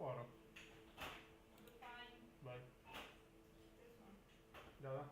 afară. Bye. Da, da.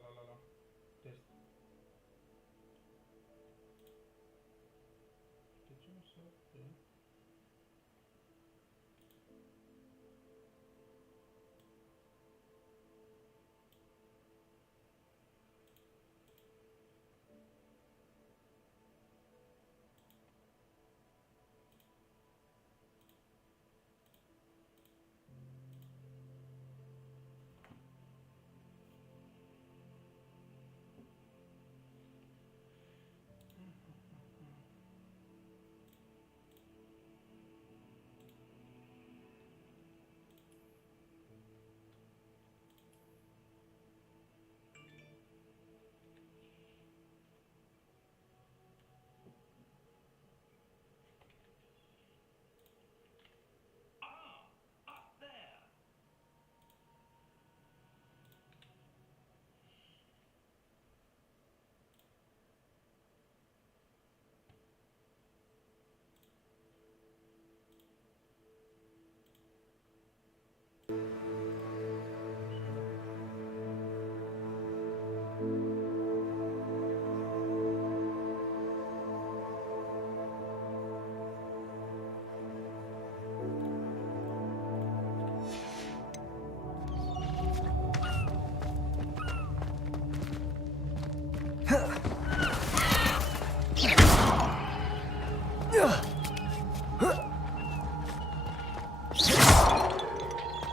La. Test. De ce nu se vede?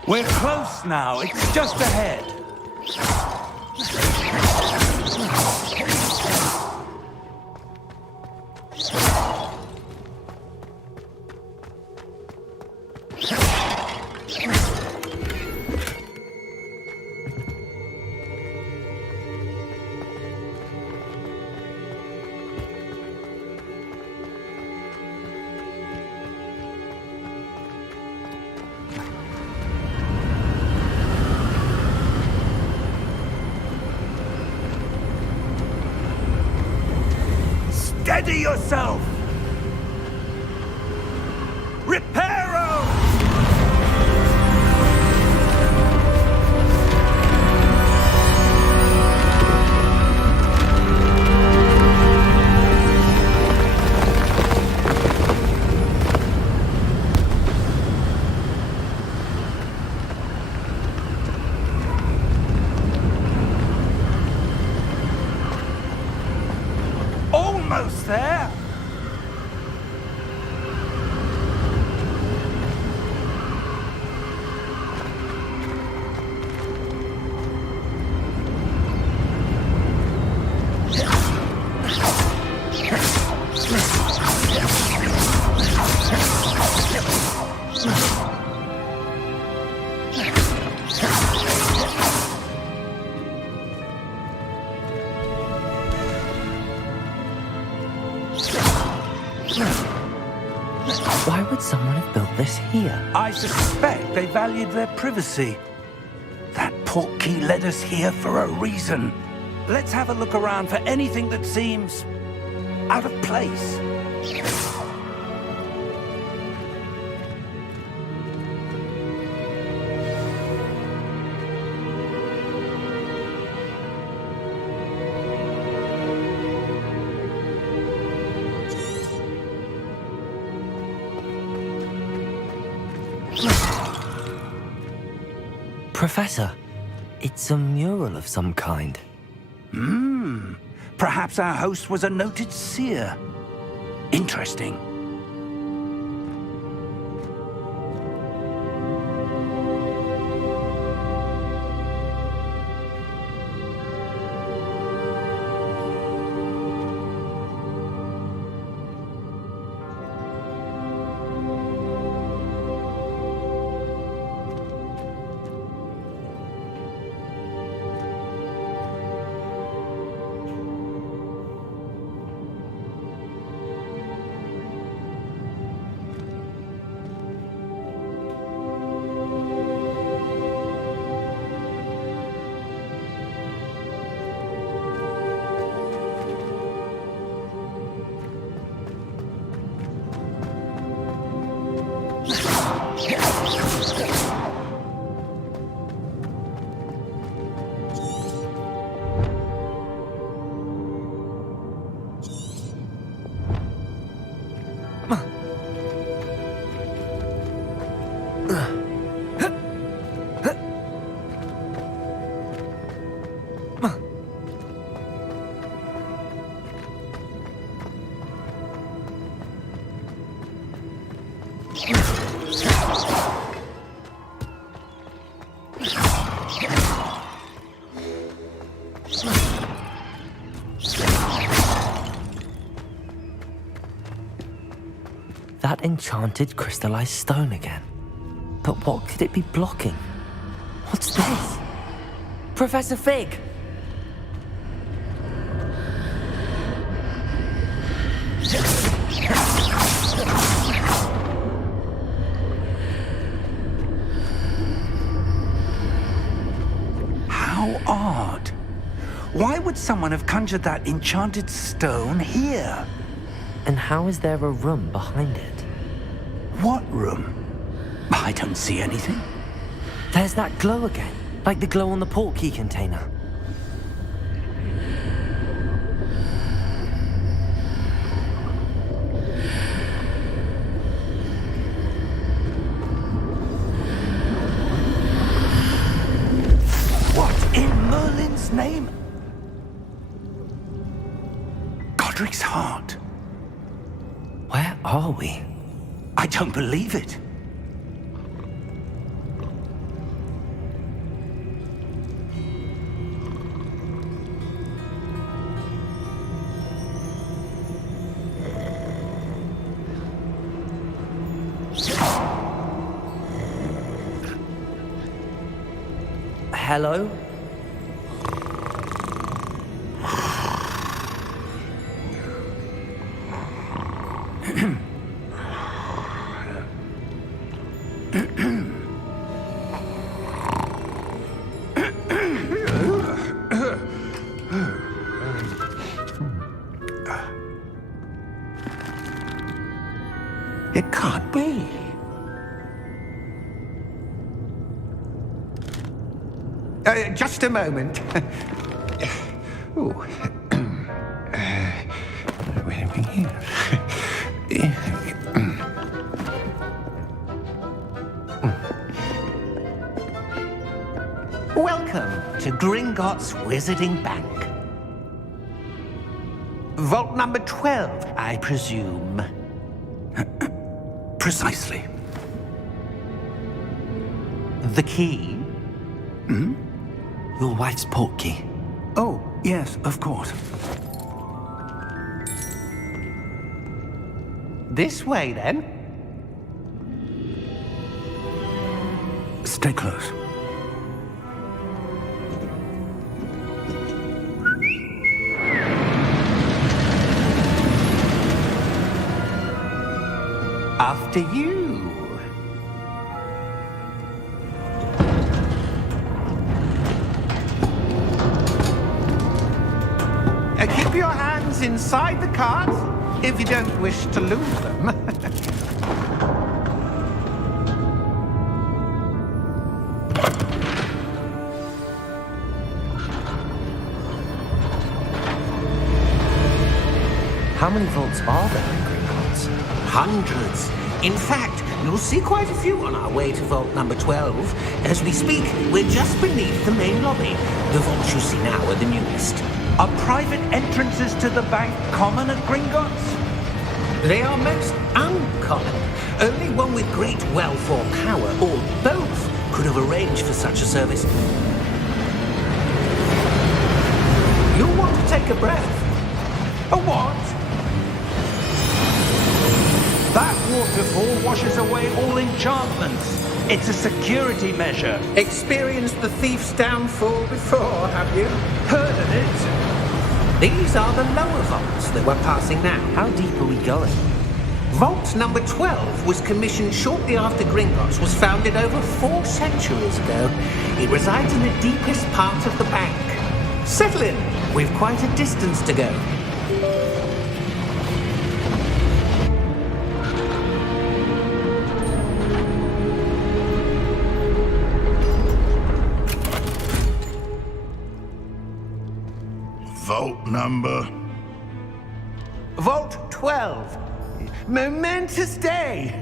We're close now. It's just ahead. Steady yourself! Reparo! Almost there! Why would someone have built this here? I suspect they valued their privacy. That portkey led us here for a reason. Let's have a look around for anything that seems out of place. Professor, it's a mural of some kind. Perhaps our host was a noted seer. Interesting. That enchanted crystallized stone again. But what could it be blocking? What's this? Professor Fig! How odd. Why would someone have conjured that enchanted stone here? And how is there a room behind it? What room? I don't see anything. There's that glow again, like the glow on the portkey container. What in Merlin's name? Godric's heart. Where are we? I don't believe it. Hello? It can't be. Just a moment. Ooh. Where are we here? Welcome to Gringotts Wizarding Bank. Vault number 12, I presume. Precisely. The key? Hmm? Your wife's portkey. Oh, yes, of course. This way, then. Stay close. After you. Keep your hands inside the cart if you don't wish to lose them. How many vaults are there in Gringotts? Hundreds. In fact, You'll see quite a few on our way to vault number 12. As we speak, we're just beneath the main lobby. The vaults you see now are the newest. Are private entrances to the bank common at Gringotts? They are most uncommon. Only one with great wealth or power, or both, could have arranged for such a service. You'll want to take a breath. A what? That waterfall washes away all enchantments. It's a security measure. Experienced the thief's downfall before, have you? Heard of it? These are the lower vaults that we're passing now. How deep are we going? Vault number 12 was commissioned shortly after Gringotts was founded over 4 centuries ago. It resides in the deepest part of the bank. Settle in. We've quite a distance to go. Vault number? Vault 12. Momentous day.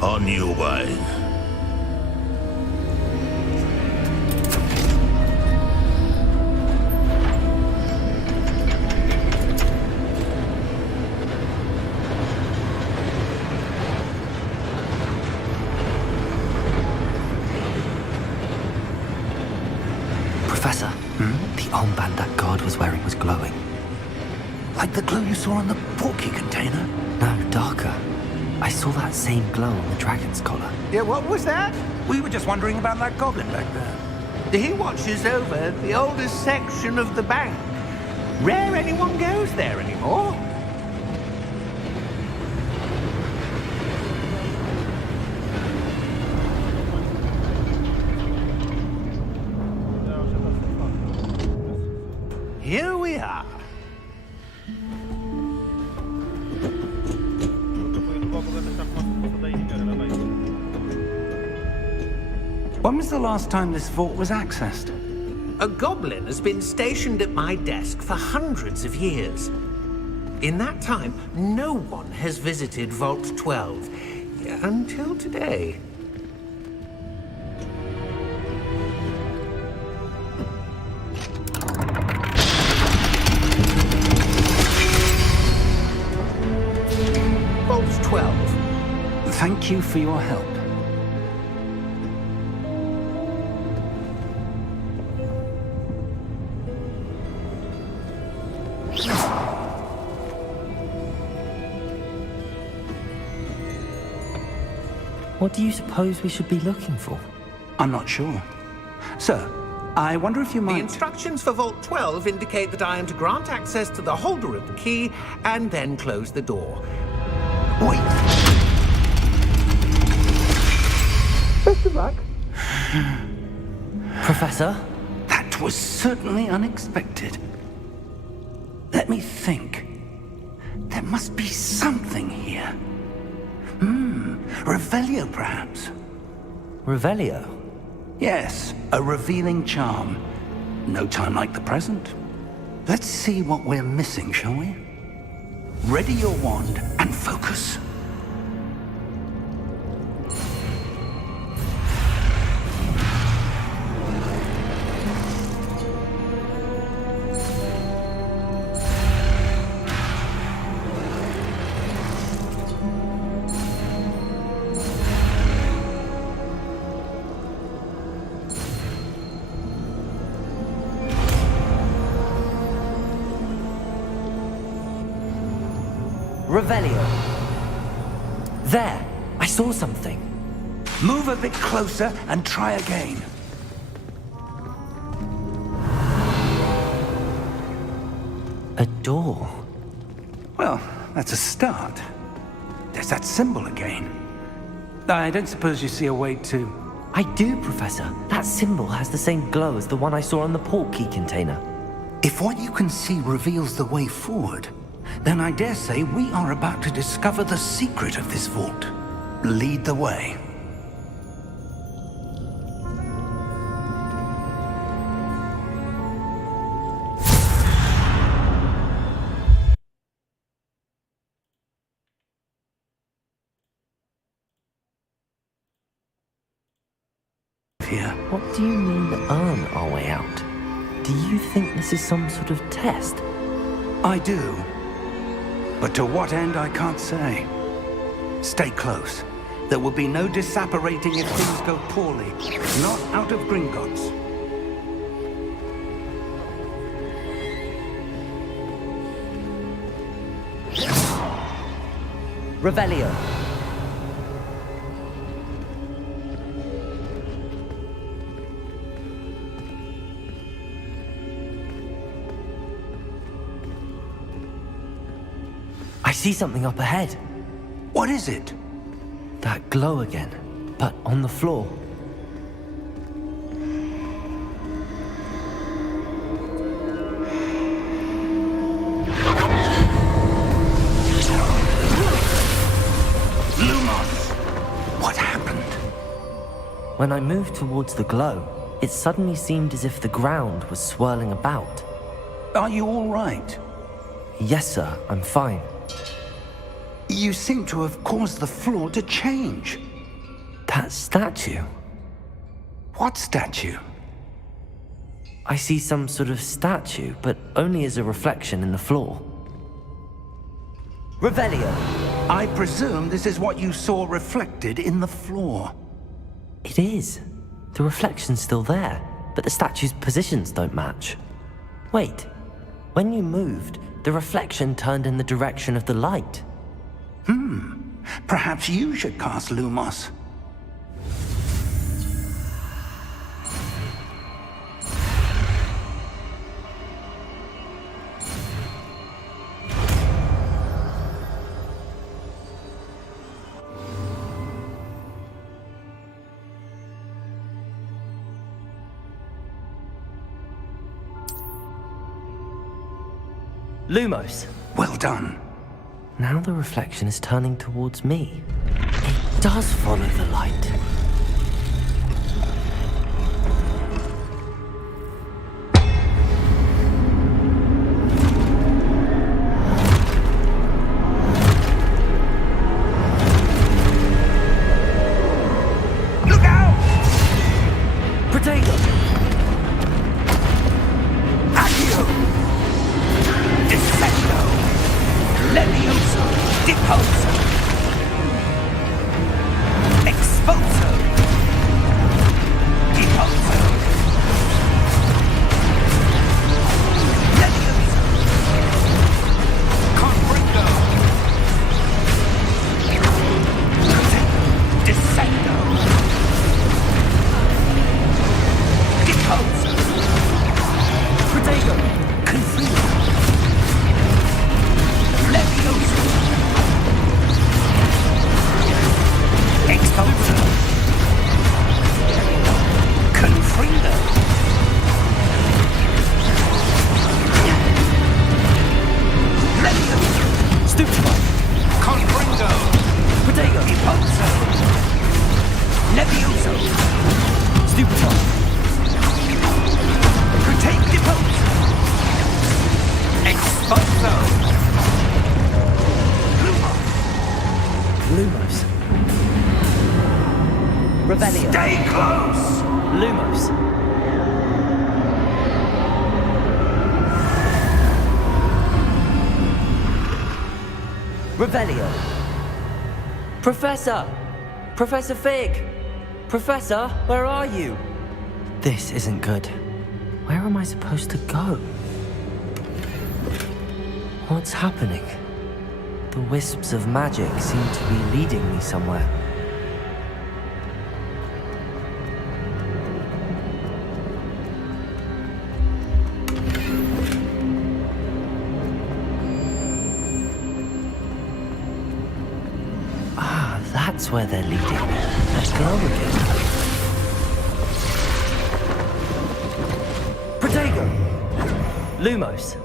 On your way. Professor, the armband that guard was wearing was glowing. Like the glow you saw on the portkey container? No, Daca. I saw that same glow on the dragon's collar. Yeah, what was that? We were just wondering about that goblin back there. He watches over the oldest section of the bank. Rare anyone goes there anymore. Here we are. When was the last time this vault was accessed? A goblin has been stationed at my desk for hundreds of years. In that time, no one has visited Vault 12 until today. Vault 12. Thank you for your help. What do you suppose we should be looking for? I'm not sure. Sir, I wonder if you The might... instructions for Vault 12 indicate that I am to grant access to the holder of the key and then close the door. Wait. Best of luck. Professor? That was certainly unexpected. Let me think. There must be something here. Revelio, perhaps? Revelio? Yes, a revealing charm. No time like the present. Let's see what we're missing, shall we? Ready your wand and focus. Revelio. There! I saw something. Move a bit closer and try again. A door. Well, that's a start. There's that symbol again. I don't suppose you see a way to... I do, Professor. That symbol has the same glow as the one I saw on the portkey container. If what you can see reveals the way forward, then I dare say we are about to discover the secret of this vault. Lead the way. here. What do you mean, earn our way out? Do you think this is some sort of test? I do. But to what end, I can't say. Stay close. There will be no disapparating if things go poorly. Not out of Gringotts. Revelio. I see something up ahead. What is it? That glow again, but on the floor. What happened? When I moved towards the glow, it suddenly seemed as if the ground was swirling about. Are you all right? Yes, sir, I'm fine. You seem to have caused the floor to change. That statue? What statue? I see some sort of statue, but only as a reflection in the floor. Revelio. I presume this is what you saw reflected in the floor. It is. The reflection's still there, but the statue's positions don't match. Wait, when you moved, the reflection turned in the direction of the light. Perhaps you should cast Lumos. Lumos. Well done. Now the reflection is turning towards me. It does follow the light. Look out! Potato! Accio! Descendo! Levioso! Deposo! Exposo! Deposo! Levioso! Confringo! Descendo! Deposo! Potato! Confringo! Levioso! Exposo! Confringo! Levioso! Stupefy! Confringo! Potato! Deposo! Levioso! Stupefy! Protect Deposo! Exposo! Lumos. Revelio. Stay close! Lumos. Revelio. Professor! Professor Fig! Professor, where are you? This isn't good. Where am I supposed to go? What's happening? The wisps of magic seem to be leading me somewhere. Ah, that's where they're leading me. That glow again. Protego! Lumos.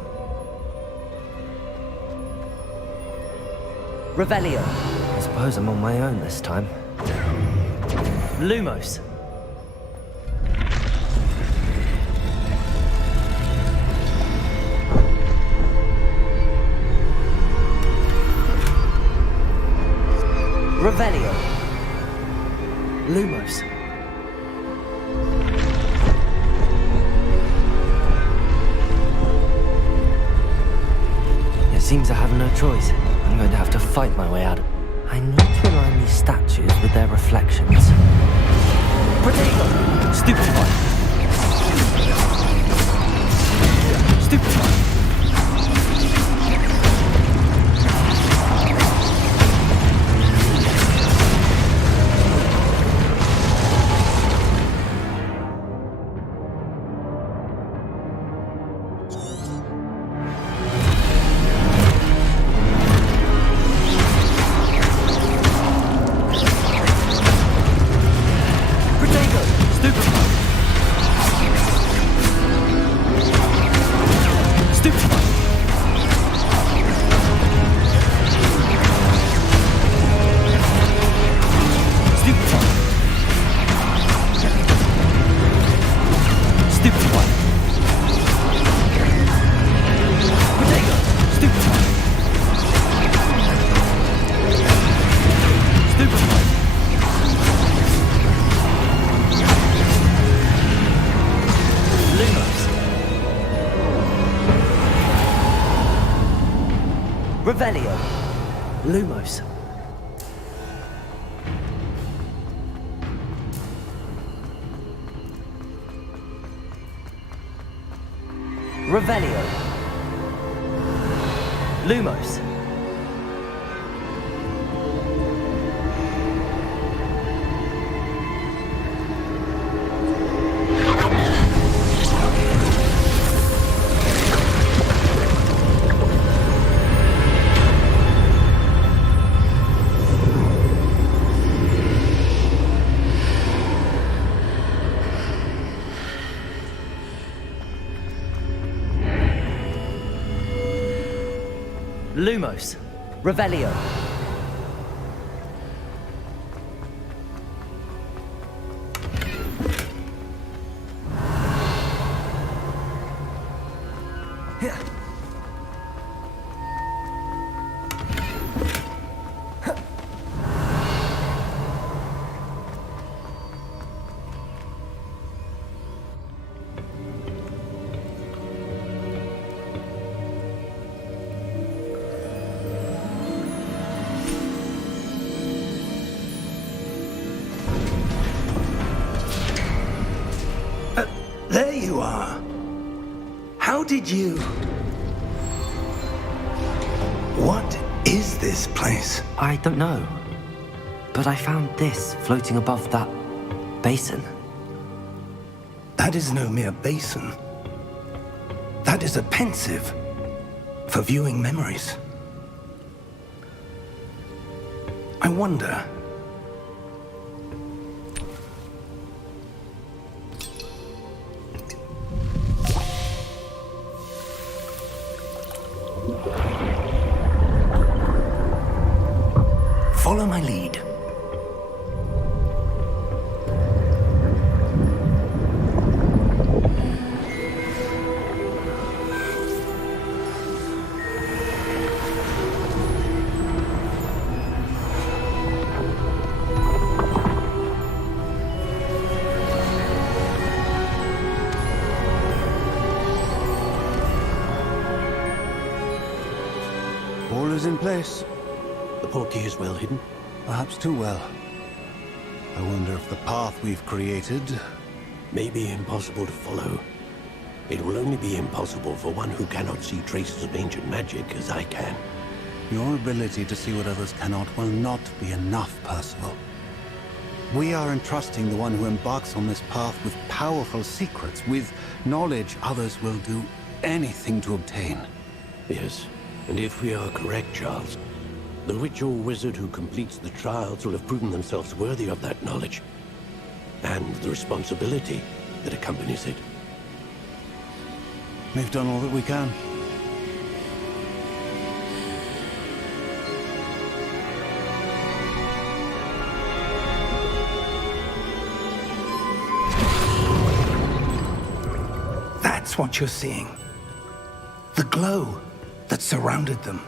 Revelio. I suppose I'm on my own this time. Lumos. Revelio. Lumos. seems I have no choice. I'm going to have to fight my way out of... I need to align these statues with their reflections. Protego! Stupefy! Stupefy! Revelio. Lumos. Revelio. Lumos. Lumos. Revelio. There you are. How did you... What is this place? I don't know. But I found this floating above that basin. That is no mere basin. That is a pensive for viewing memories. I wonder... Follow my lead. All is in place. The portkey is well hidden. Perhaps too well. I wonder if the path we've created... May be impossible to follow. It will only be impossible for one who cannot see traces of ancient magic as I can. Your ability to see what others cannot will not be enough, Percival. We are entrusting the one who embarks on this path with powerful secrets, with knowledge others will do anything to obtain. Yes, and if we are correct, Charles, the witch or wizard who completes the trials will have proven themselves worthy of that knowledge, and the responsibility that accompanies it. We've done all that we can. That's what you're seeing. The glow that surrounded them.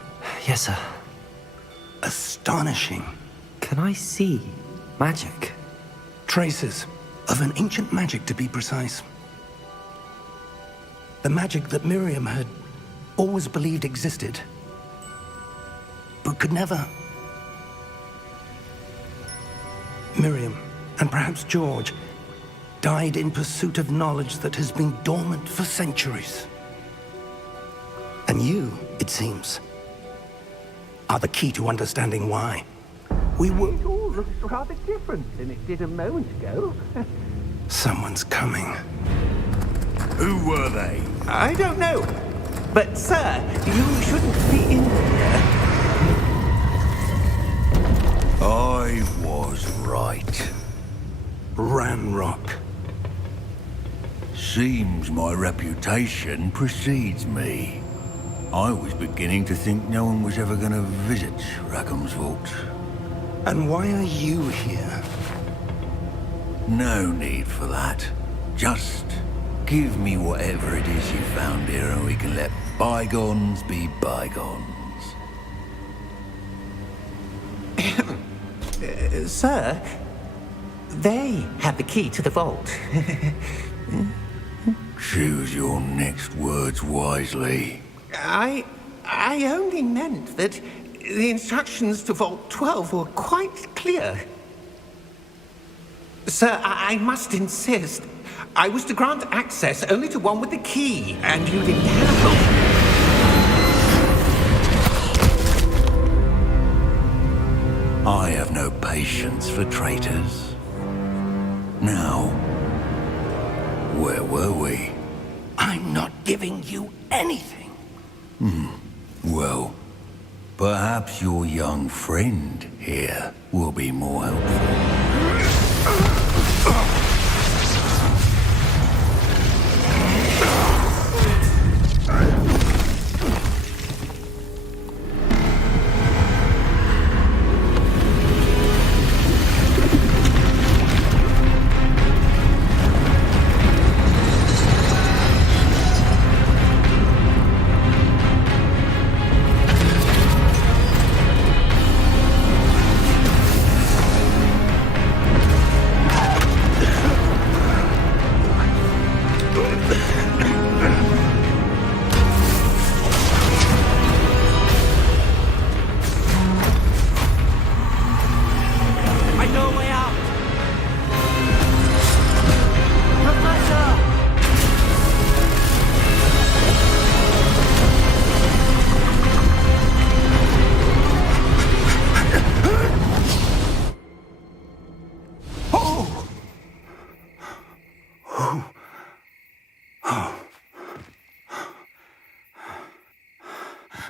Yes, sir. Astonishing. Can I see magic? Traces of an ancient magic, to be precise. The magic that Miriam had always believed existed, could never... Miriam, and perhaps George, died in pursuit of knowledge that has been dormant for centuries. And you, it seems, are the key to understanding why. We were... It all looks rather different than it did a moment ago. Someone's coming. Who were they? I don't know. But, sir, you shouldn't be in here. I was right. Ranrock. Seems my reputation precedes me. I was beginning to think no one was ever going to visit Rackham's vault. And why are you here? No need for that. Just give me whatever it is you found here and we can let bygones be bygones. Sir, they have the key to the vault. Choose your next words wisely. I only meant that the instructions to Vault 12 were quite clear. Sir, I must insist. I was to grant access only to one with the key, and you didn't have. I have no patience for traitors. Now, where were we? I'm not giving you anything. Well, perhaps your young friend here will be more helpful.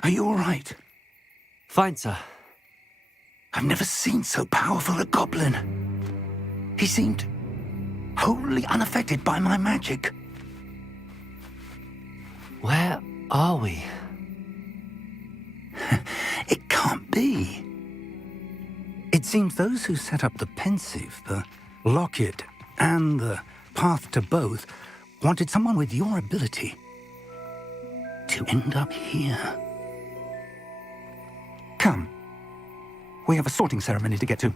Are you all right? Fine, sir. I've never seen so powerful a goblin. He seemed wholly unaffected by my magic. Where are we? It can't be. It seems those who set up the pensive, the locket, and the path to both wanted someone with your ability to end up here. Come. We have a sorting ceremony to get to.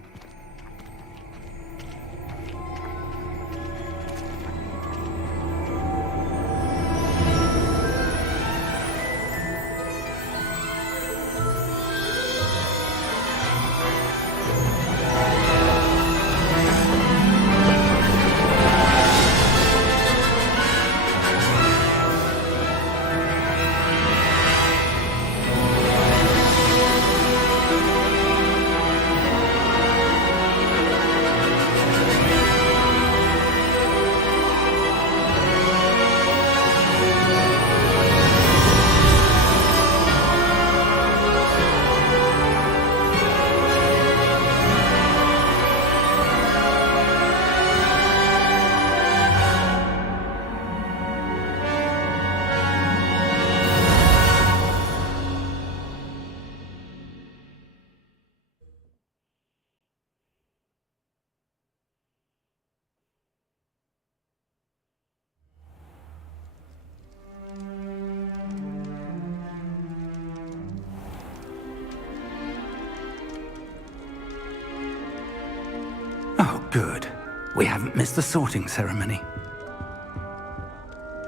Oh, good. We haven't missed the sorting ceremony.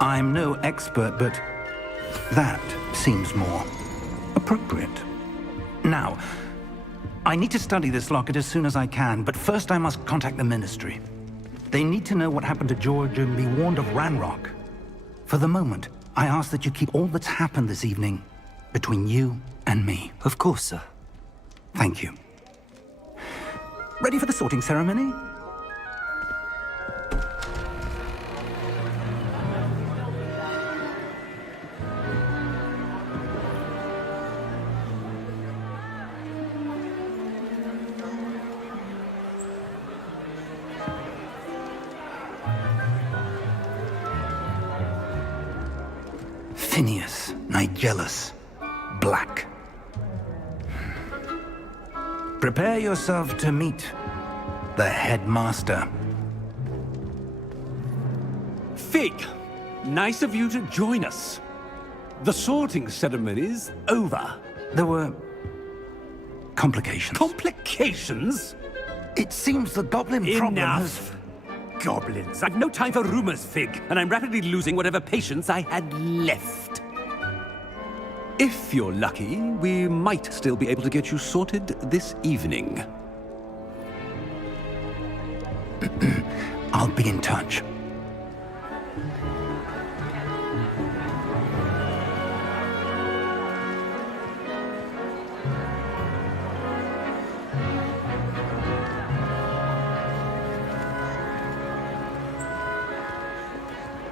I'm no expert, but that seems more appropriate. Now, I need to study this locket as soon as I can, but first I must contact the Ministry. They need to know what happened to George and be warned of Ranrock. For the moment, I ask that you keep all that's happened this evening between you and me. Of course, sir. Thank you. Ready for the sorting ceremony? Phineas, Nigellus, Black. Prepare yourself to meet the headmaster. Fig, nice of you to join us. The sorting ceremony's over. There were complications. Complications? It seems the goblin problem has... Enough! Goblins. I've no time for rumors, Fig, and I'm rapidly losing whatever patience I had left. If you're lucky, we might still be able to get you sorted this evening. I'll be in touch.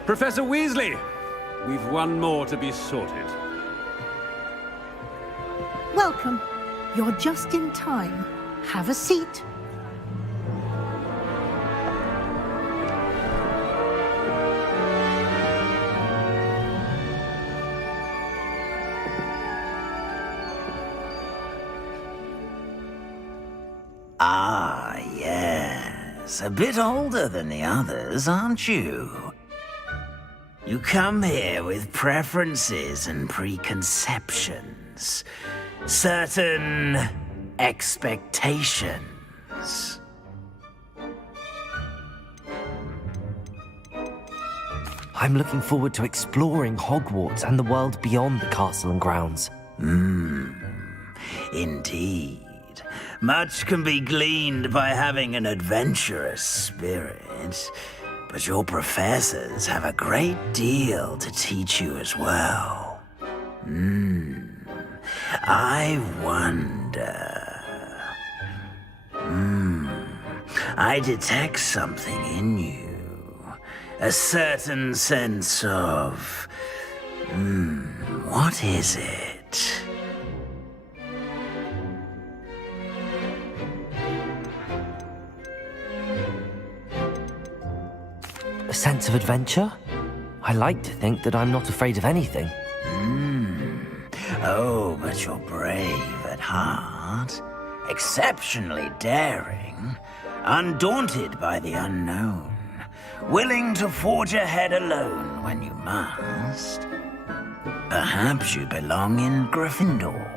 Professor Weasley, we've one more to be sorted. Welcome. You're just in time. Have a seat. Ah, yes. A bit older than the others, aren't you? You come here with preferences and preconceptions. Certain expectations. I'm looking forward to exploring Hogwarts and the world beyond the castle and grounds. Indeed. Much can be gleaned by having an adventurous spirit, but your professors have a great deal to teach you as well. I wonder... I detect something in you. A certain sense of... what is it? A sense of adventure? I like to think that I'm not afraid of anything. Oh, but you're brave at heart. Exceptionally daring. Undaunted by the unknown. Willing to forge ahead alone when you must. Perhaps you belong in Gryffindor.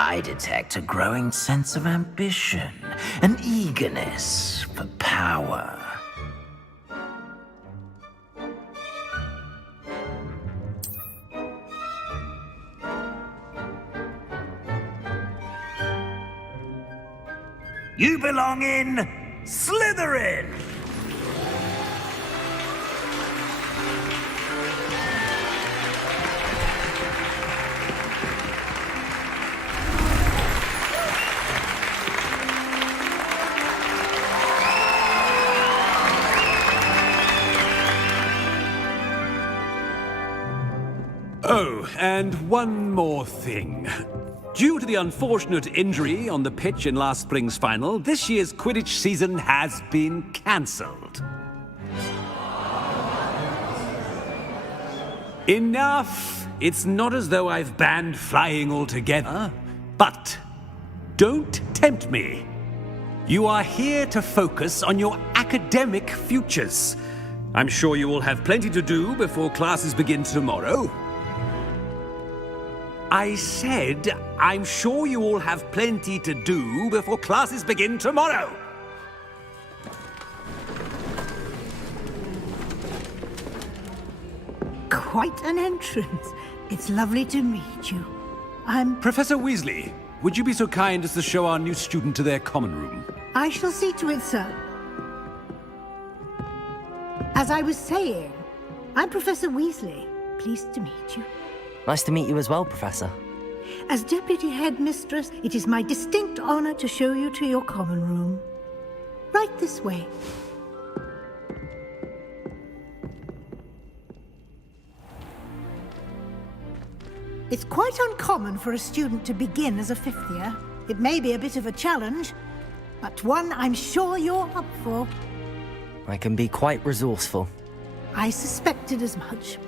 I detect a growing sense of ambition, an eagerness for power. You belong in Slytherin! Oh, and one more thing. Due to the unfortunate injury on the pitch in last spring's final, this year's Quidditch season has been cancelled. Enough! It's not as though I've banned flying altogether, but don't tempt me. You are here to focus on your academic futures. I'm sure you all have plenty to do before classes begin tomorrow. I said, I'm sure you all have plenty to do before classes begin tomorrow. Quite an entrance. It's lovely to meet you. Professor Weasley, would you be so kind as to show our new student to their common room? I shall see to it, sir. As I was saying, I'm Professor Weasley. Pleased to meet you. Nice to meet you as well, Professor. As Deputy Headmistress, it is my distinct honor to show you to your common room. Right this way. It's quite uncommon for a student to begin as a fifth year. It may be a bit of a challenge, but one I'm sure you're up for. I can be quite resourceful. I suspected as much.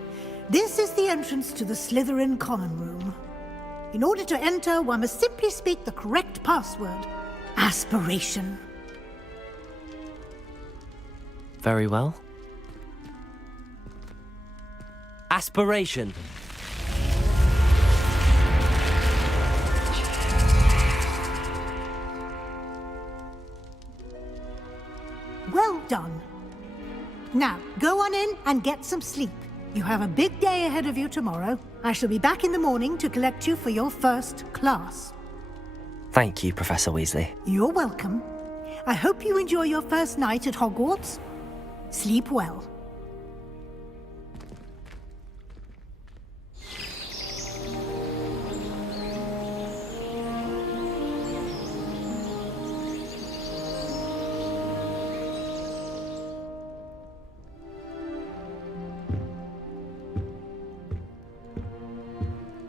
This is the entrance to the Slytherin common room. In order to enter, one must simply speak the correct password. Aspiration. Very well. Aspiration. Well done. Now, go on in and get some sleep. You have a big day ahead of you tomorrow. I shall be back in the morning to collect you for your first class. Thank you, Professor Weasley. You're welcome. I hope you enjoy your first night at Hogwarts. Sleep well.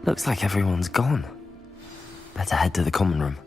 Looks like everyone's gone. Better head to the common room.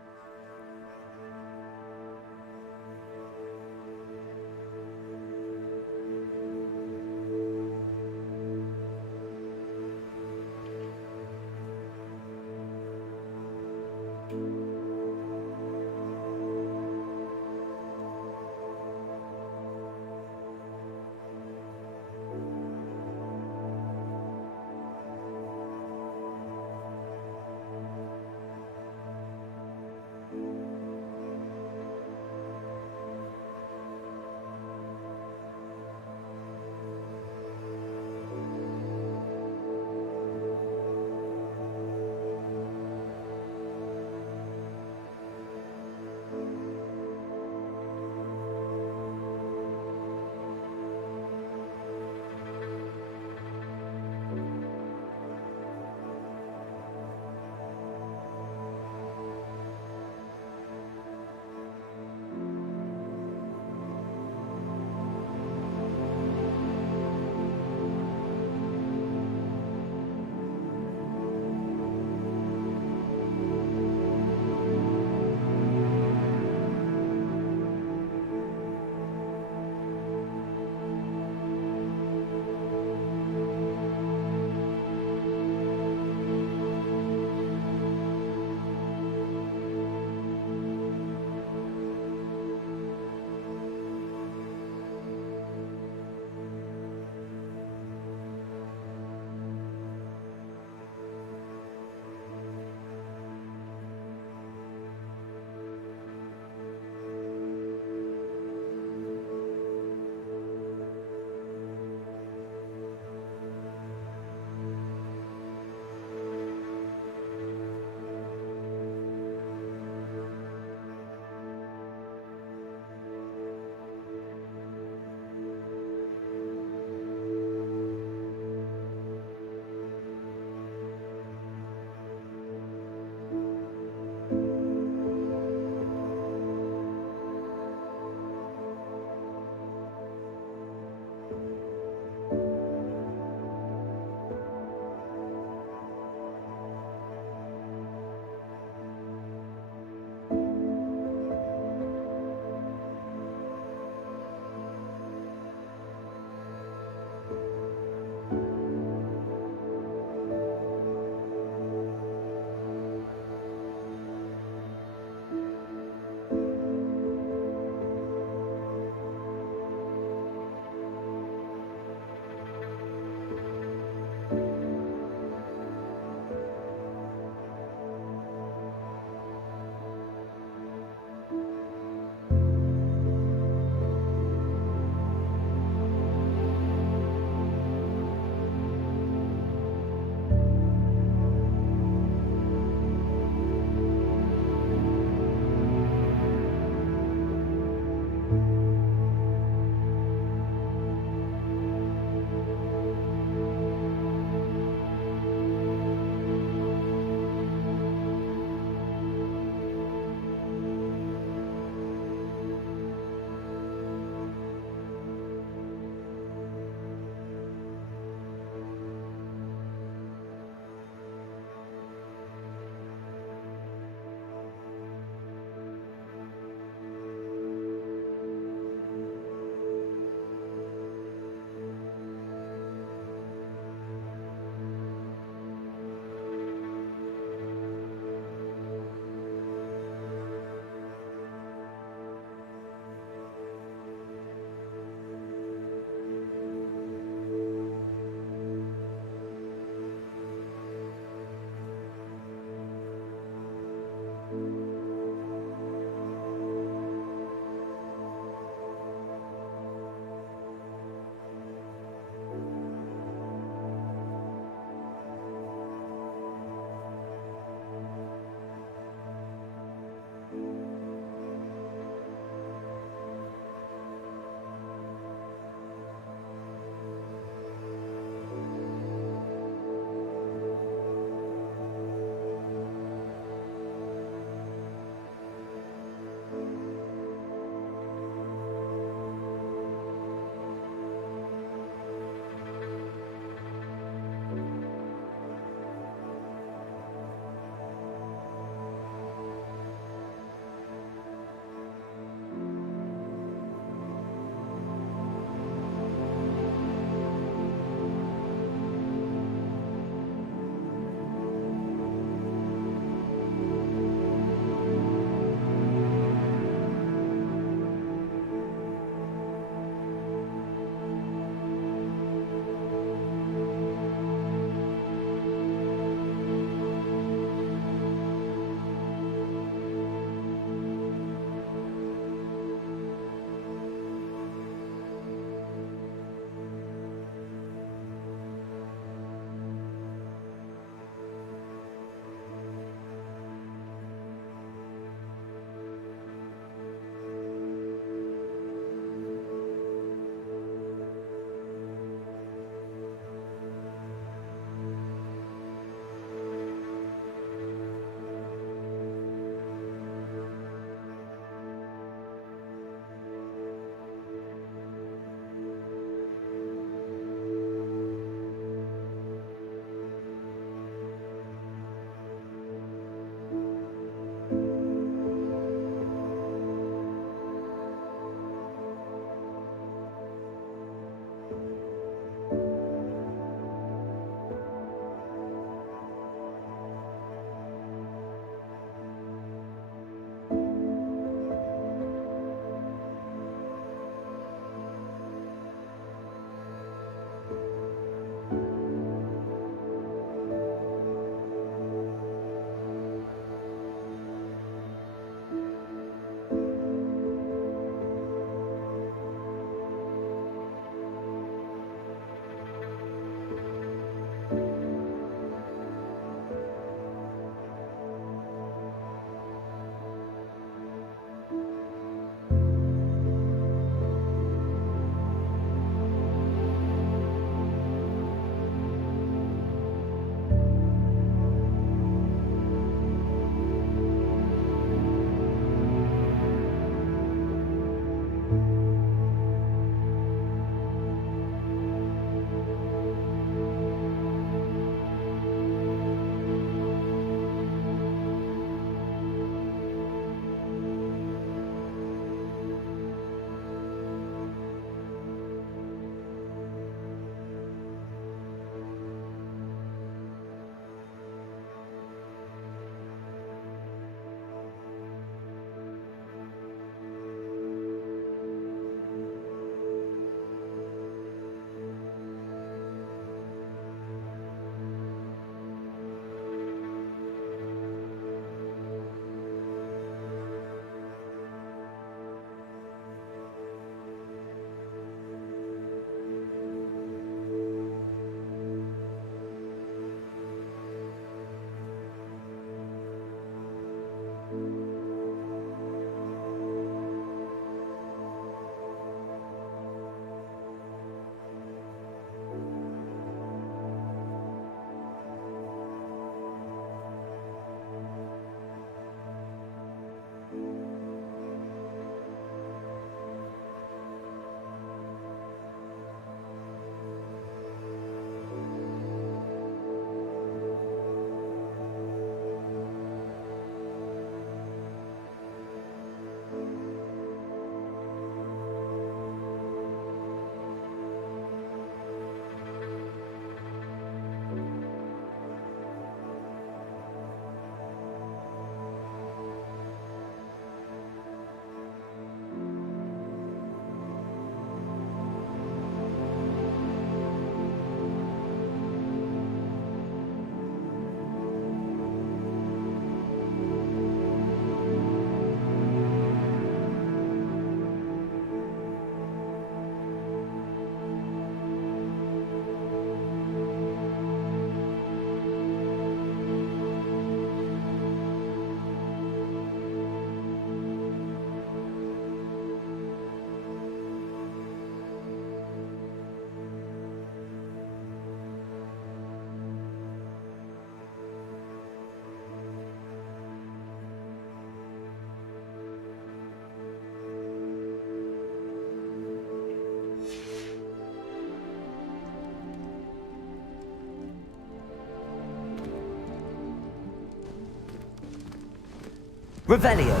Revelio.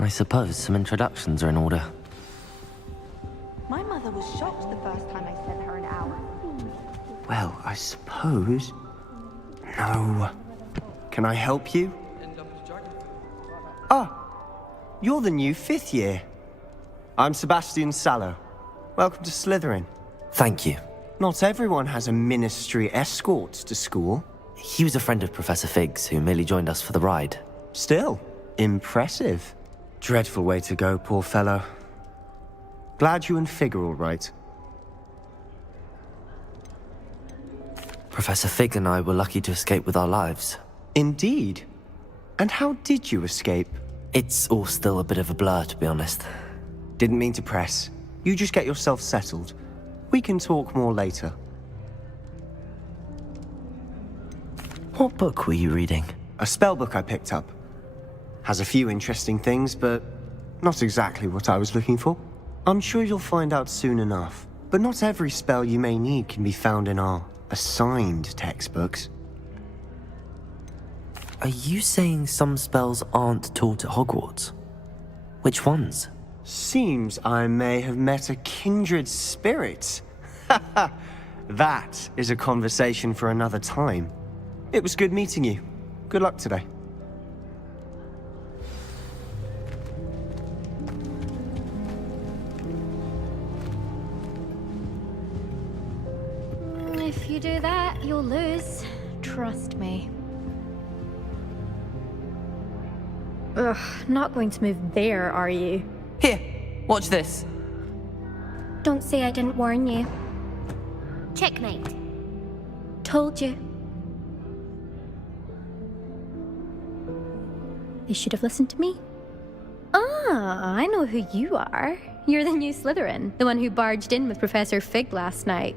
I suppose some introductions are in order. My mother was shocked the first time I sent her an hour. Well, I suppose... No. Can I help you? Ah, you're the new 5th year. I'm Sebastian Sallow. Welcome to Slytherin. Thank you. Not everyone has a ministry escort to school. He was a friend of Professor Fig's who merely joined us for the ride. Still, impressive. Dreadful way to go, poor fellow. Glad you and Fig are all right. Professor Fig and I were lucky to escape with our lives. Indeed. And how did you escape? It's all still a bit of a blur, to be honest. Didn't mean to press. You just get yourself settled. We can talk more later. What book were you reading? A spell book I picked up. Has a few interesting things, but not exactly what I was looking for. I'm sure you'll find out soon enough. But not every spell you may need can be found in our assigned textbooks. Are you saying some spells aren't taught at Hogwarts? Which ones? Seems I may have met a kindred spirit. That is a conversation for another time. It was good meeting you. Good luck today. If you do that, you'll lose. Trust me. Ugh, not going to move there, are you? Here, watch this. Don't say I didn't warn you. Checkmate. Told you. You should have listened to me. Ah, I know who you are. You're the new Slytherin, the one who barged in with Professor Fig last night.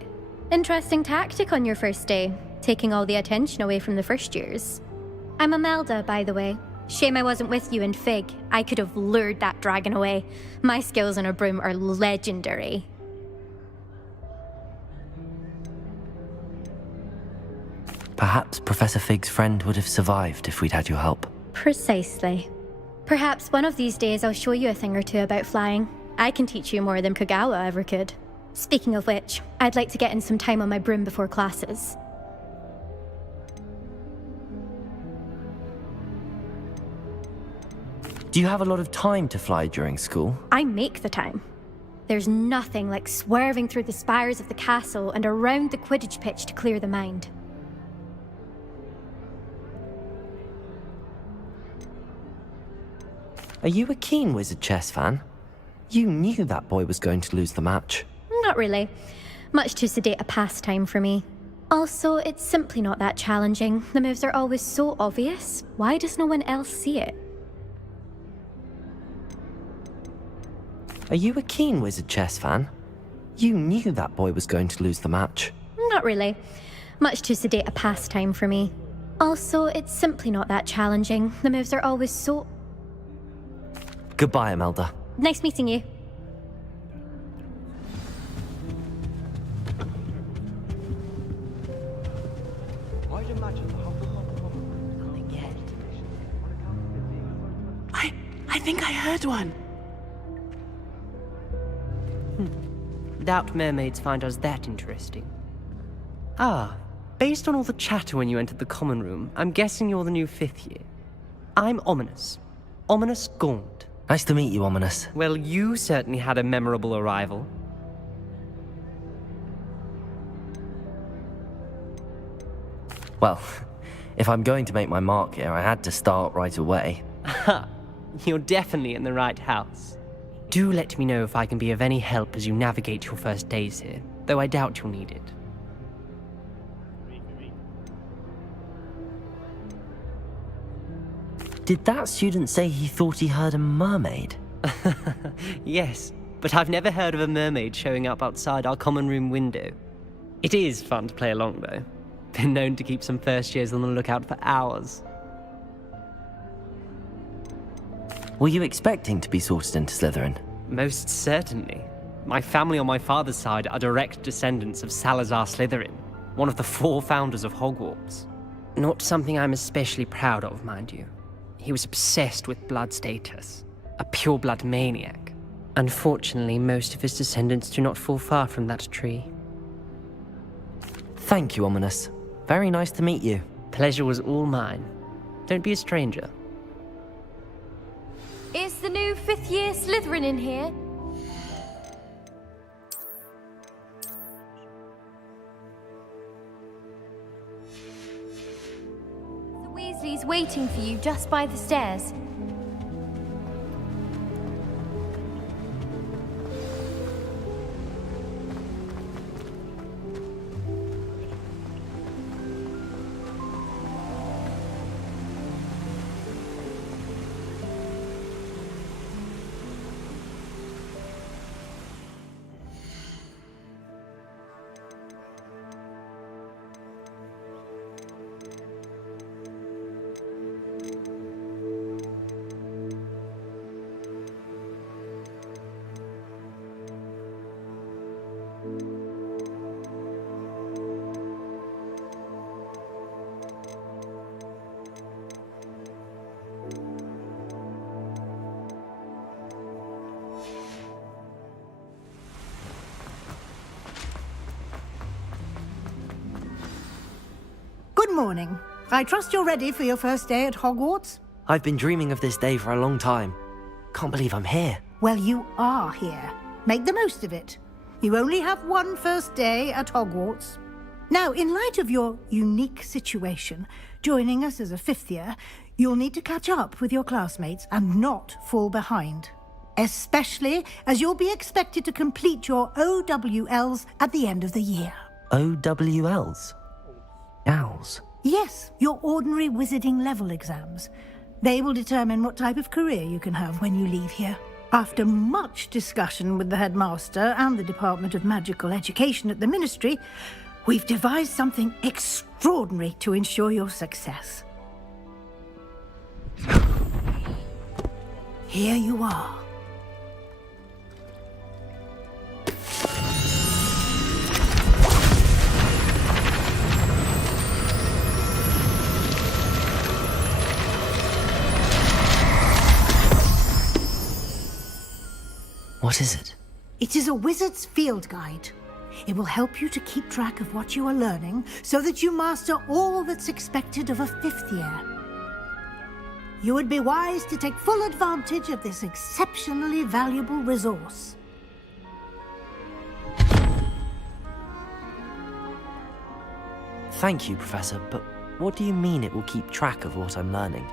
Interesting tactic on your first day, taking all the attention away from the first years. I'm Imelda, by the way. Shame I wasn't with you in Fig. I could have lured that dragon away. My skills on a broom are legendary. Perhaps Professor Fig's friend would have survived if we'd had your help. Precisely. Perhaps one of these days I'll show you a thing or two about flying. I can teach you more than Kagawa ever could. Speaking of which, I'd like to get in some time on my broom before classes. Do you have a lot of time to fly during school? I make the time. There's nothing like swerving through the spires of the castle and around the Quidditch pitch to clear the mind. Are you a keen Wizard chess fan? You knew that boy was going to lose the match. Not really. Much too sedate a pastime for me. Also, it's simply not that challenging. The moves are always so obvious. Why does no one else see it? Are you a keen Wizard chess fan? You knew that boy was going to lose the match. Not really. Much too sedate a pastime for me. Also, it's simply not that challenging. The moves are always so... Goodbye, Imelda. Nice meeting you. I think I heard one. Doubt mermaids find us that interesting. Ah, based on all the chatter when you entered the common room, I'm guessing you're the new 5th year. I'm Ominous. Ominous Gaunt. Nice to meet you, Ominous. Well, you certainly had a memorable arrival. Well, if I'm going to make my mark here, I had to start right away. Ha! You're definitely in the right house. Do let me know if I can be of any help as you navigate your first days here, though I doubt you'll need it. Did that student say he thought he heard a mermaid? Yes, but I've never heard of a mermaid showing up outside our common room window. It is fun to play along, though. Been known to keep some first years on the lookout for hours. Were you expecting to be sorted into Slytherin? Most certainly. My family on my father's side are direct descendants of Salazar Slytherin, one of the 4 founders of Hogwarts. Not something I'm especially proud of, mind you. He was obsessed with blood status, a pure-blood maniac. Unfortunately, most of his descendants do not fall far from that tree. Thank you, Ominous. Very nice to meet you. Pleasure was all mine. Don't be a stranger. Is the new 5th year Slytherin in here? The Weasley's waiting for you just by the stairs. Good morning. I trust you're ready for your first day at Hogwarts? I've been dreaming of this day for a long time. Can't believe I'm here. Well, you are here. Make the most of it. You only have one first day at Hogwarts. Now, in light of your unique situation, joining us as a 5th year, you'll need to catch up with your classmates and not fall behind. Especially as you'll be expected to complete your OWLs at the end of the year. OWLs? Owls? Yes, your ordinary wizarding level exams. They will determine what type of career you can have when you leave here. After much discussion with the headmaster and the Department of Magical Education at the Ministry, we've devised something extraordinary to ensure your success. Here you are. What is it? It is a wizard's field guide. It will help you to keep track of what you are learning so that you master all that's expected of a 5th year. You would be wise to take full advantage of this exceptionally valuable resource. Thank you, Professor, but what do you mean it will keep track of what I'm learning?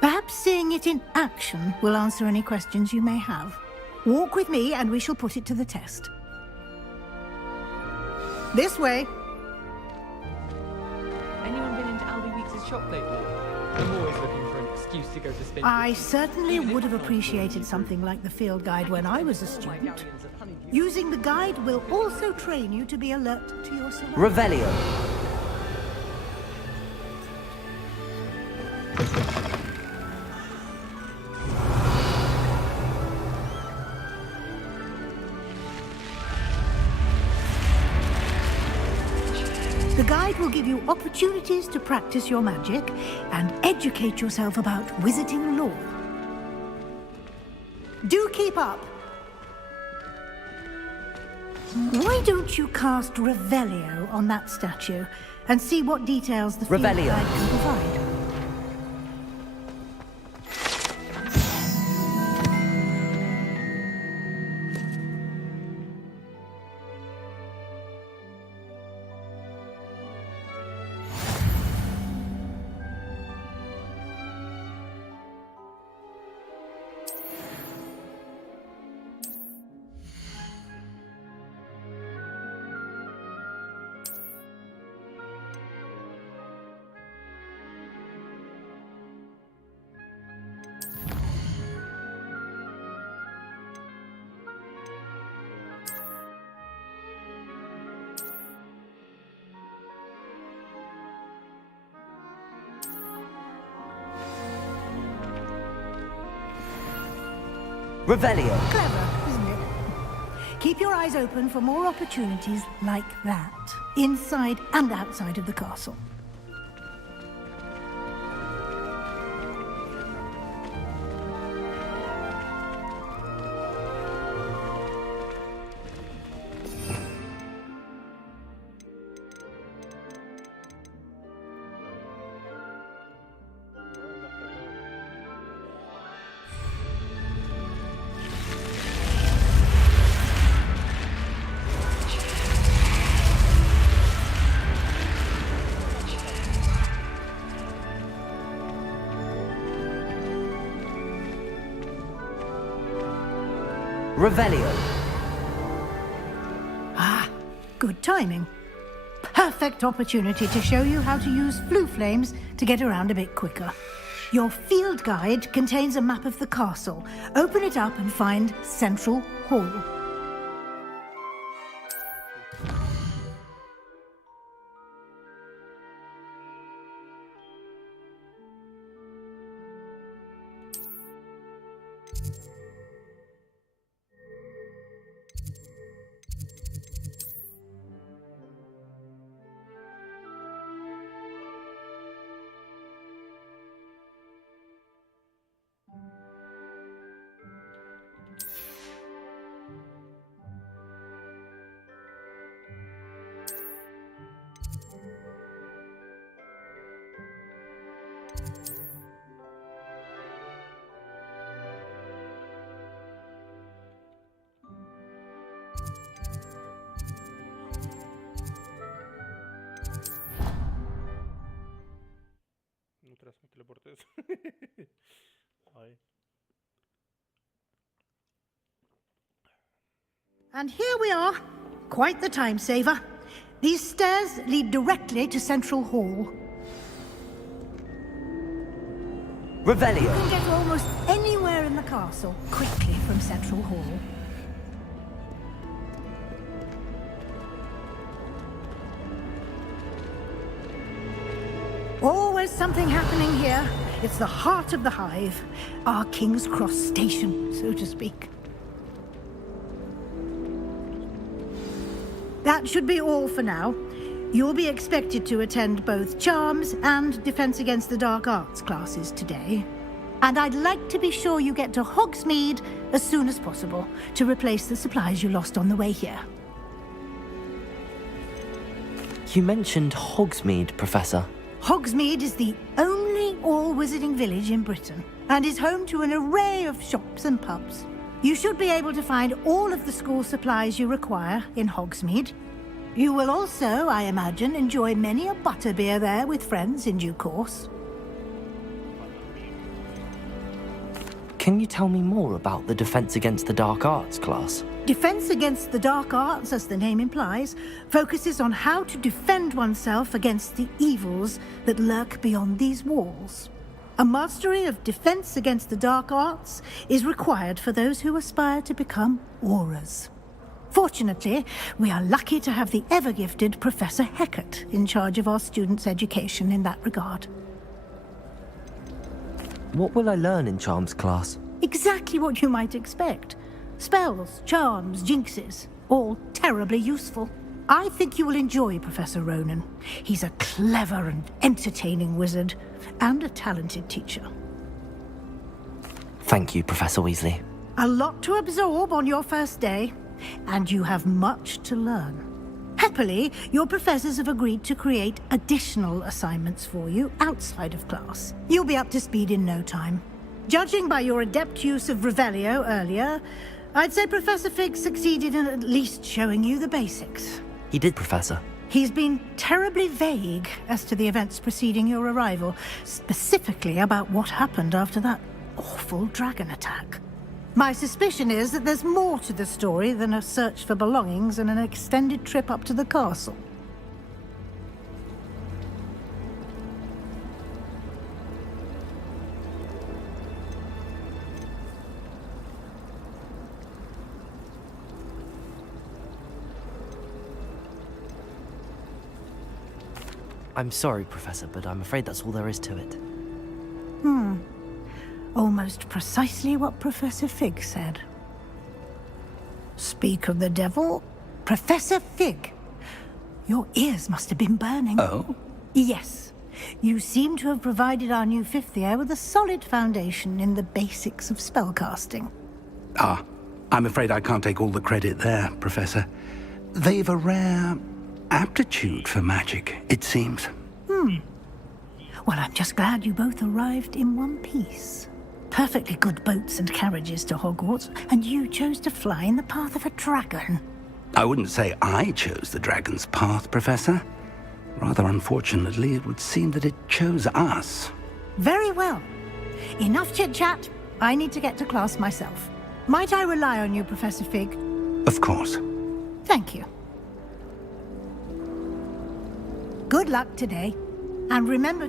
Perhaps seeing it in action will answer any questions you may have. Walk with me and we shall put it to the test. This way. Anyone been into Albie Weeks' shop lately? I'm always looking for an excuse to go to spin. I certainly would have appreciated something like the field guide when I was a student. Using the guide will also train you to be alert to your surroundings. Revelio. The guide will give you opportunities to practice your magic and educate yourself about wizarding lore. Do keep up! Why don't you cast Revelio on that statue and see what details the field guide can provide? Revelio. Clever, isn't it? Keep your eyes open for more opportunities like that, inside and outside of the castle. Revelio. Ah, good timing. Perfect opportunity to show you how to use flue flames to get around a bit quicker. Your field guide contains a map of the castle. Open it up and find Central Hall. Nu trebuie să mă teleportez. Hai. And here we are. Quite the time saver. These stairs lead directly to Central Hall. Revelio. You can get almost anywhere in the castle quickly from Central Hall. Always something happening here. It's the heart of the hive. Our King's Cross station, so to speak. That should be all for now. You'll be expected to attend both Charms and Defense Against the Dark Arts classes today. And I'd like to be sure you get to Hogsmeade as soon as possible to replace the supplies you lost on the way here. You mentioned Hogsmeade, Professor. Hogsmeade is the only all-wizarding village in Britain and is home to an array of shops and pubs. You should be able to find all of the school supplies you require in Hogsmeade. You will also, I imagine, enjoy many a butterbeer there with friends in due course. Can you tell me more about the Defense Against the Dark Arts class? Defense Against the Dark Arts, as the name implies, focuses on how to defend oneself against the evils that lurk beyond these walls. A mastery of Defense Against the Dark Arts is required for those who aspire to become auras. Fortunately, we are lucky to have the ever-gifted Professor Hecat in charge of our students' education in that regard. What will I learn in Charms class? Exactly what you might expect. Spells, charms, jinxes, all terribly useful. I think you will enjoy Professor Ronan. He's a clever and entertaining wizard, and a talented teacher. Thank you, Professor Weasley. A lot to absorb on your first day, and you have much to learn. Happily, your professors have agreed to create additional assignments for you outside of class. You'll be up to speed in no time. Judging by your adept use of Revelio earlier, I'd say Professor Fig succeeded in at least showing you the basics. He did, Professor. He's been terribly vague as to the events preceding your arrival, specifically about what happened after that awful dragon attack. My suspicion is that there's more to the story than a search for belongings and an extended trip up to the castle. I'm sorry, Professor, but I'm afraid that's all there is to it. Oh, almost precisely what Professor Fig said. Speak of the devil, Professor Fig. Your ears must have been burning. Oh? Yes. You seem to have provided our new fifth year with a solid foundation in the basics of spellcasting. Ah, I'm afraid I can't take all the credit there, Professor. They've a rare aptitude for magic, it seems. Well, I'm just glad you both arrived in one piece. Perfectly good boats and carriages to Hogwarts, and you chose to fly in the path of a dragon. I wouldn't say I chose the dragon's path, Professor. Rather unfortunately, it would seem that it chose us. Very well. Enough chit-chat. I need to get to class myself. Might I rely on you, Professor Fig? Of course. Thank you. Good luck today. And remember...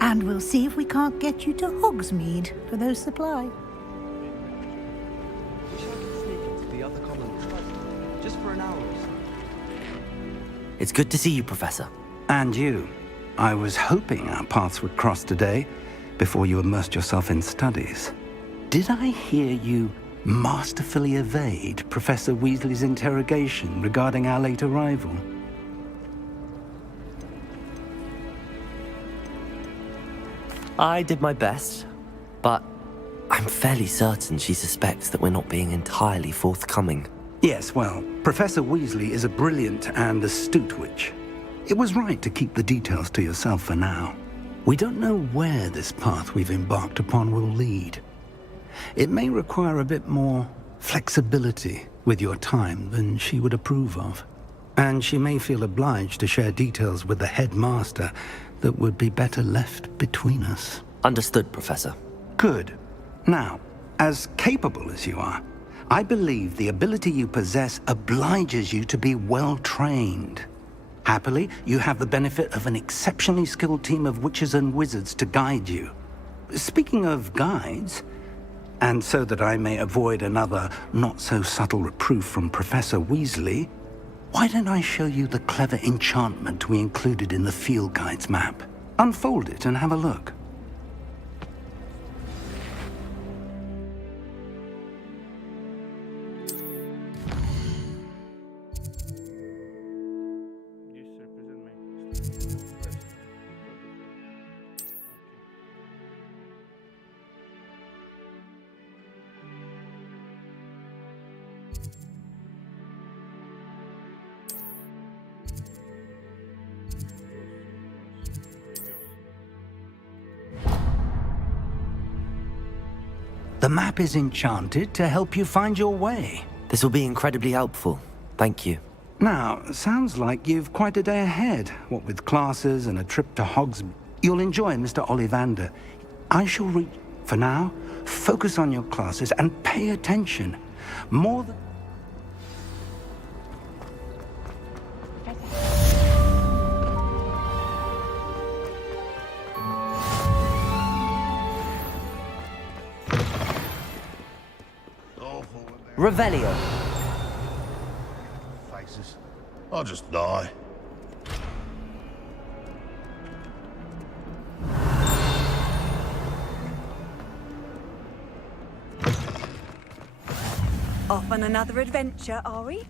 And we'll see if we can't get you to Hogsmeade for those supplies. Wish I could sneak into the other common room. Just for an hour or so. It's good to see you, Professor. And you. I was hoping our paths would cross today, before you immersed yourself in studies. Did I hear you masterfully evade Professor Weasley's interrogation regarding our late arrival? I did my best, but I'm fairly certain she suspects that we're not being entirely forthcoming. Yes, well, Professor Weasley is a brilliant and astute witch. It was right to keep the details to yourself for now. We don't know where this path we've embarked upon will lead. It may require a bit more flexibility with your time than she would approve of. And she may feel obliged to share details with the headmaster that would be better left between us. Understood, Professor. Good. Now, as capable as you are, I believe the ability you possess obliges you to be well trained. Happily, you have the benefit of an exceptionally skilled team of witches and wizards to guide you. Speaking of guides, and so that I may avoid another not-so-subtle reproof from Professor Weasley, why don't I show you the clever enchantment we included in the field guide's map? Unfold it and have a look. The map is enchanted to help you find your way. This will be incredibly helpful. Thank you. Now, sounds like you've quite a day ahead, what with classes and a trip to Hogsmeade. You'll enjoy Mr. Ollivander. I shall reach... For now, focus on your classes and pay attention. More than... Revelio. Faces. I'll just die. Off on another adventure, are we?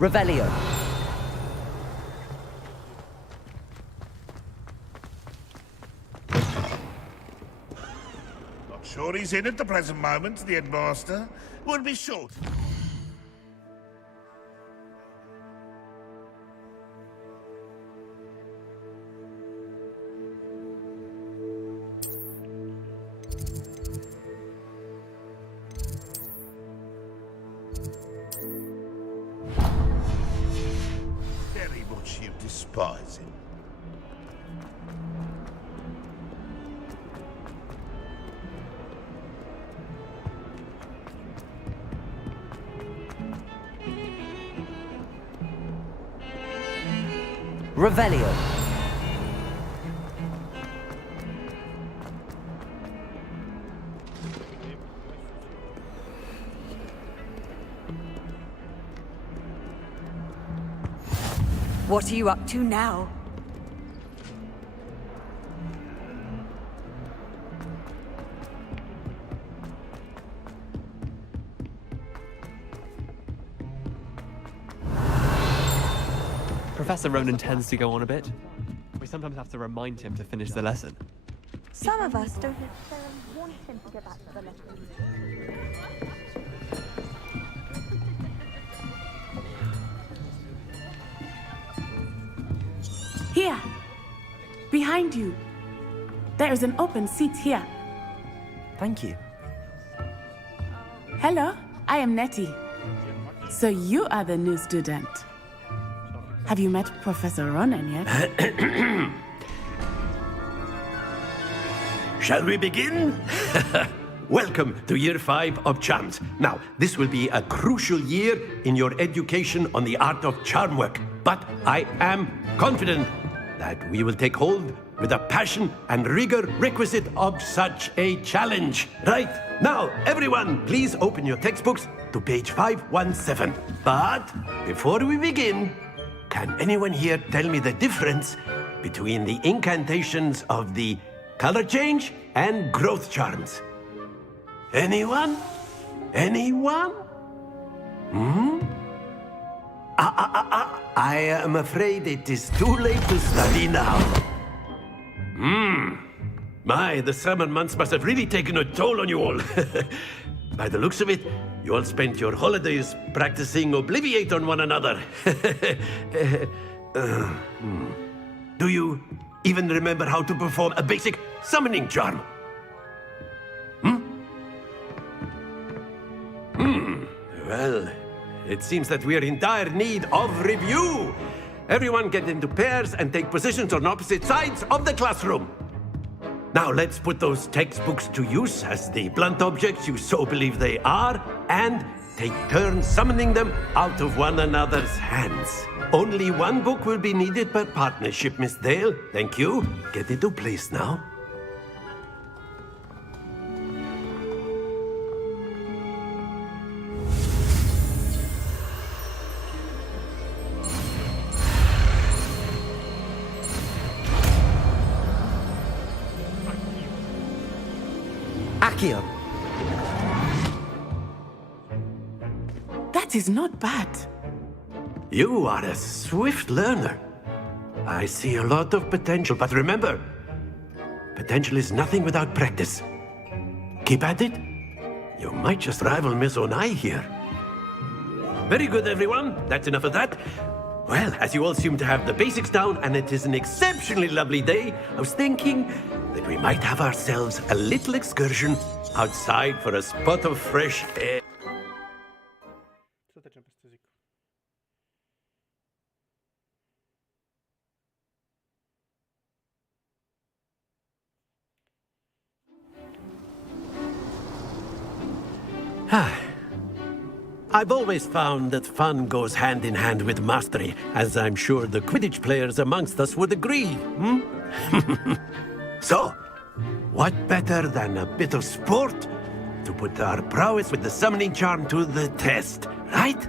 Revelio. Not sure he's in at the present moment, the headmaster. Would be short. Very much you despise him. Revelio. What are you up to now? Professor Ronan tends to go on a bit. We sometimes have to remind him to finish the lesson. Some of us don't necessarily want him to get back to the lesson. Here. Behind you. There is an open seat here. Thank you. Hello, I am Nettie. So you are the new student. Have you met Professor Ronan yet? Shall we begin? Welcome to Year 5 of Charms. Now, this will be a crucial year in your education on the art of charm work. But I am confident that we will take hold with the passion and rigor requisite of such a challenge. Right, now, everyone, please open your textbooks to page 517. But before we begin, can anyone here tell me the difference between the incantations of the color change and growth charms? Anyone? Anyone? I am afraid it is too late to study now. My, the summer months must have really taken a toll on you all. By the looks of it, you all spent your holidays practicing Obliviate on one another. Do you even remember how to perform a basic summoning charm? Well, it seems that we are in dire need of review. Everyone get into pairs and take positions on opposite sides of the classroom. Now let's put those textbooks to use as the blunt objects you so believe they are, and take turns summoning them out of one another's hands. Only one book will be needed per partnership, Miss Dale. Thank you. Get into place now. Accio. That is not bad. You are a swift learner. I see a lot of potential, but remember, potential is nothing without practice. Keep at it. You might just rival Miss Onai here. Very good, everyone. That's enough of that. Well, as you all seem to have the basics down, and it is an exceptionally lovely day, I was thinking that we might have ourselves a little excursion outside for a spot of fresh air. I've always found that fun goes hand in hand with mastery, as I'm sure the Quidditch players amongst us would agree. So, what better than a bit of sport to put our prowess with the summoning charm to the test, right?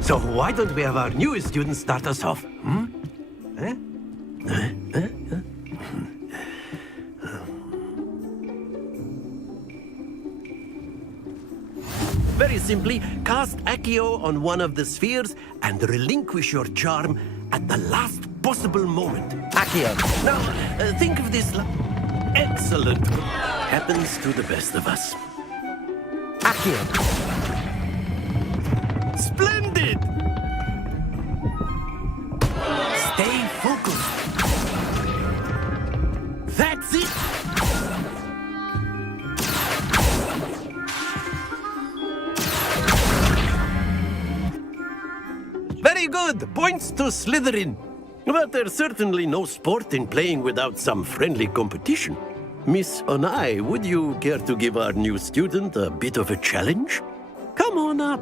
So why don't we have our newest student start us off? Very simply, cast Accio on one of the spheres and relinquish your charm at the last possible moment. Accio. Now, think of this. Excellent. Happens to the best of us. Accio. Splendid! Stay focused. That's it! Very good! Points to Slytherin. But there's certainly no sport in playing without some friendly competition. Miss Onai, would you care to give our new student a bit of a challenge? Come on up.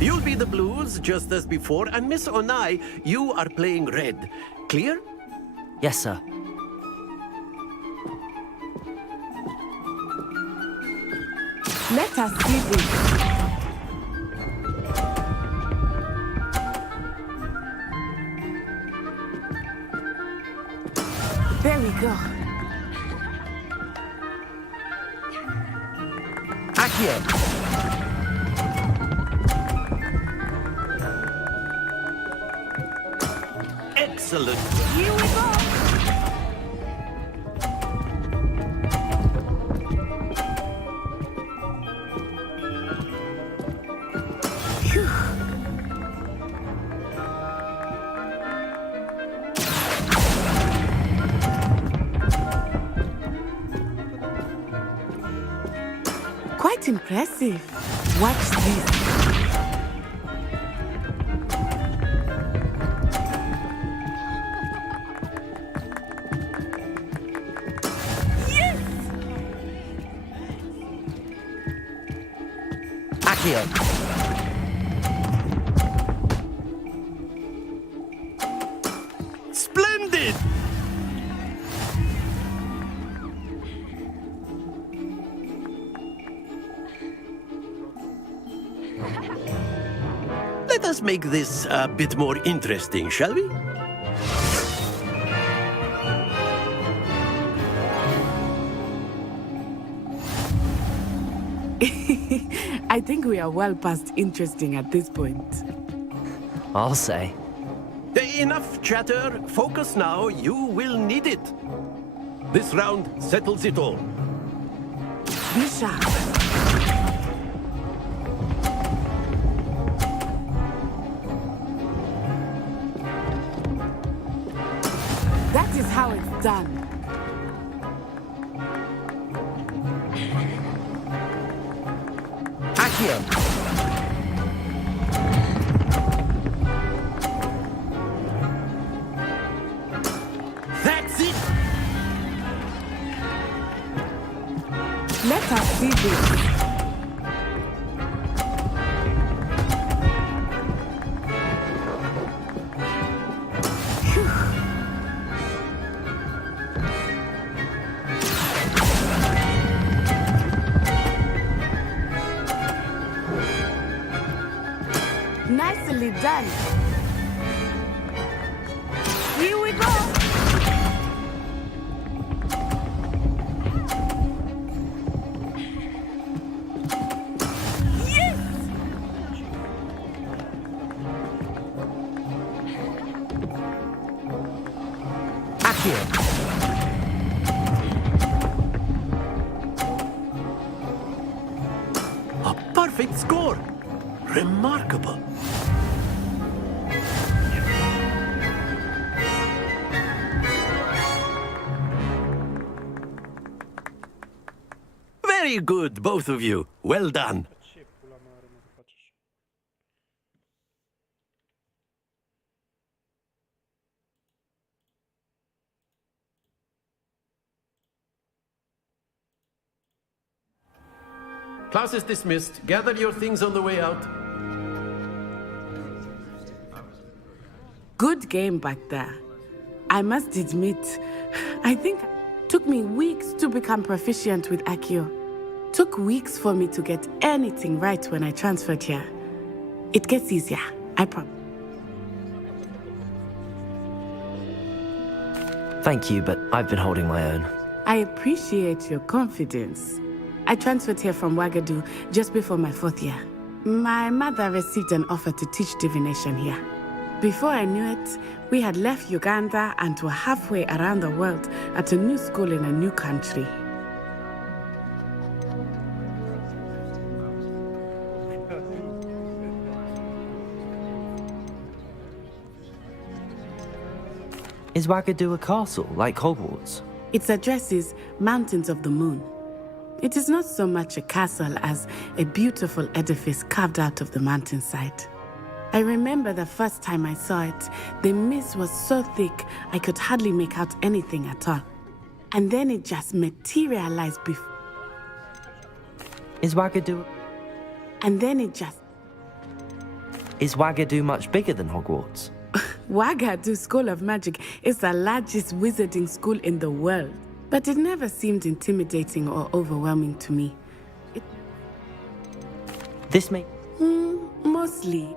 You'll be the blues, just as before, and Miss Onai, you are playing red. Clear? Yes, sir. Let us see this. There we go. Accio! Excellent. Here we go. Phew. Quite impressive. Watch this. Splendid! Let us make this a bit more interesting, shall we? I think we are well past interesting at this point. I'll say. Enough chatter. Focus now. You will need it. This round settles it all. Be sharp. That is how it's done. Accio! That's it! Let us see this. Nicely done. Here we go. Yes! Accio! A perfect score. Remarkable. Very good, both of you. Well done. Class is dismissed. Gather your things on the way out. Good game back there. I must admit, I think it took me weeks to become proficient with Accio. Took weeks for me to get anything right when I transferred here. It gets easier, I promise. Thank you, but I've been holding my own. I appreciate your confidence. I transferred here from Ouagadougou just before my 4th year. My mother received an offer to teach divination here. Before I knew it, we had left Uganda and were halfway around the world at a new school in a new country. Is Ouagadougou a castle, like Hogwarts? Its address is Mountains of the Moon. It is not so much a castle as a beautiful edifice carved out of the mountainside. I remember the first time I saw it, the mist was so thick I could hardly make out anything at all. And then it just materialized before. Is Wagadu... And then it just... Is Wagadu much bigger than Hogwarts? Wagadu School of Magic is the largest wizarding school in the world. But it never seemed intimidating or overwhelming to me. This may... Mostly.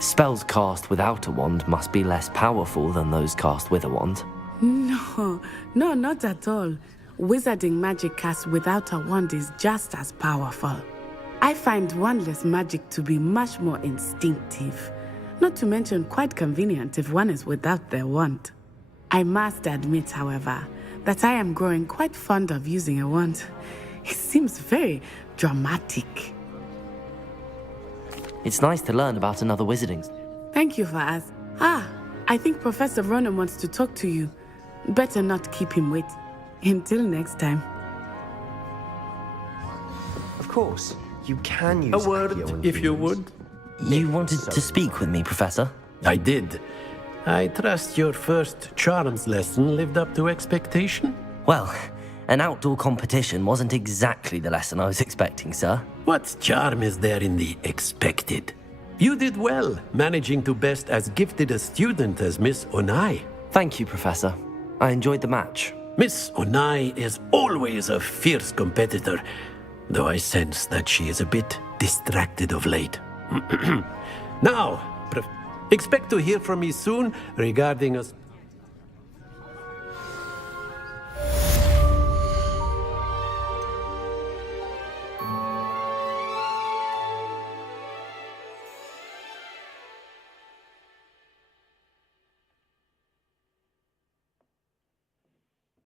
Spells cast without a wand must be less powerful than those cast with a wand. No, not at all. Wizarding magic cast without a wand is just as powerful. I find wandless magic to be much more instinctive. Not to mention quite convenient if one is without their wand. I must admit, however, that I am growing quite fond of using a wand. It seems very dramatic. It's nice to learn about another wizarding. Thank you for asking. I think Professor Ronan wants to talk to you. Better not keep him wait. Until next time. Of course, you can use A word, if you would. You wanted to speak with me, Professor? I did. I trust your first charms lesson lived up to expectation? Well, an outdoor competition wasn't exactly the lesson I was expecting, sir. What charm is there in the expected? You did well, managing to best as gifted a student as Miss Onai. Thank you, Professor. I enjoyed the match. Miss Onai is always a fierce competitor, though I sense that she is a bit distracted of late. Now, expect to hear from me soon regarding us.